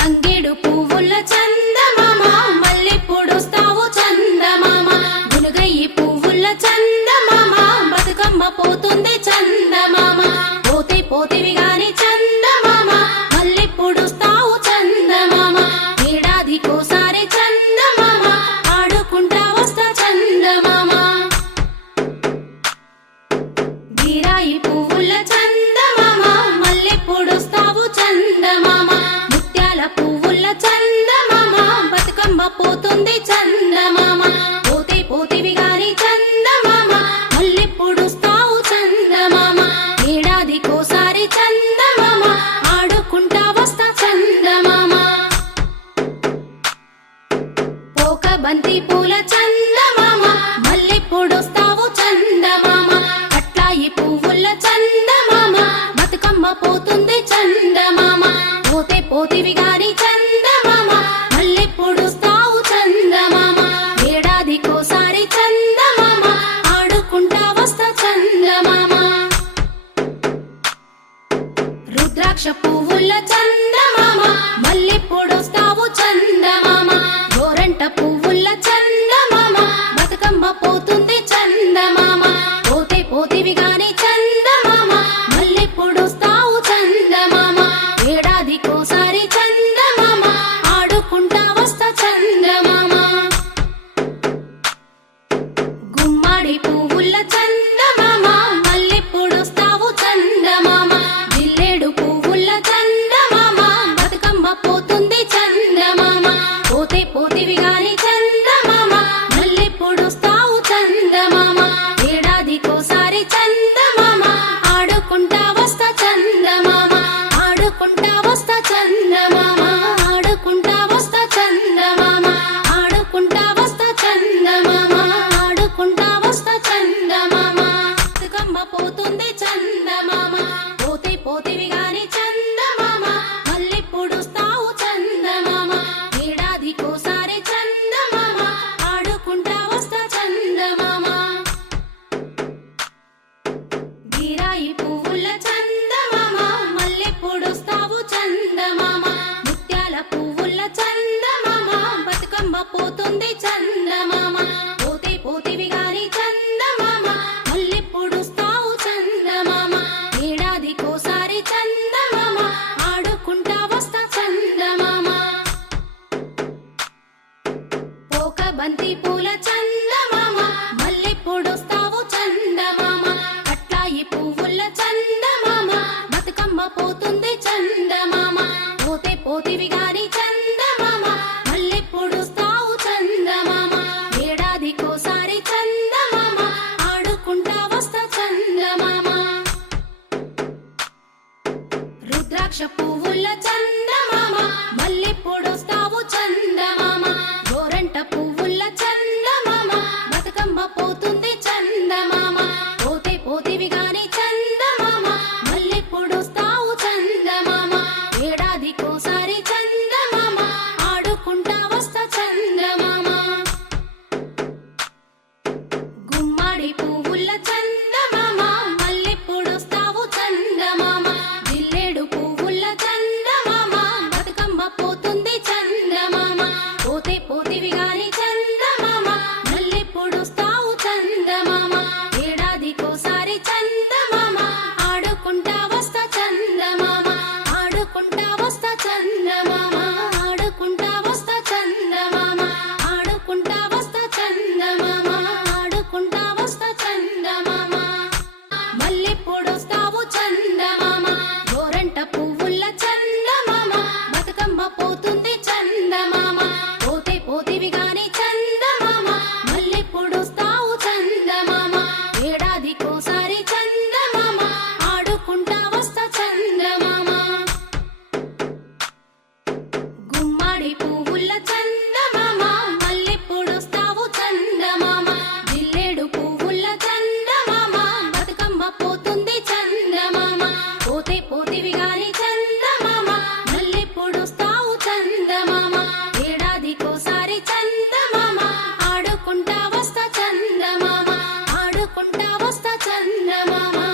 తంగేడు పువ్వుల బంతి పూల చందమామ మల్లెప్పుడొస్తావు చందమామ అట్లాయి పువ్వుల చందమామ బతుకమ్మ పోతుంది చందమామ పోతే పోతివి గాని చందమామ మల్లెప్పుడొస్తావు చందమామ ఏడాదికోసారి చందమామ ఆడుకుంటా వస్తా చందమామ. రుద్రాక్ష పువ్వుల baby gonna take బంతి పూల చందమామ మల్లెప్పుడొస్తావు చందమామ అట్లాయి పువ్వుల చందమామ బతుకమ్మ పోతుంది చంద తప్పకుండా వస్తా చంద్రమామా?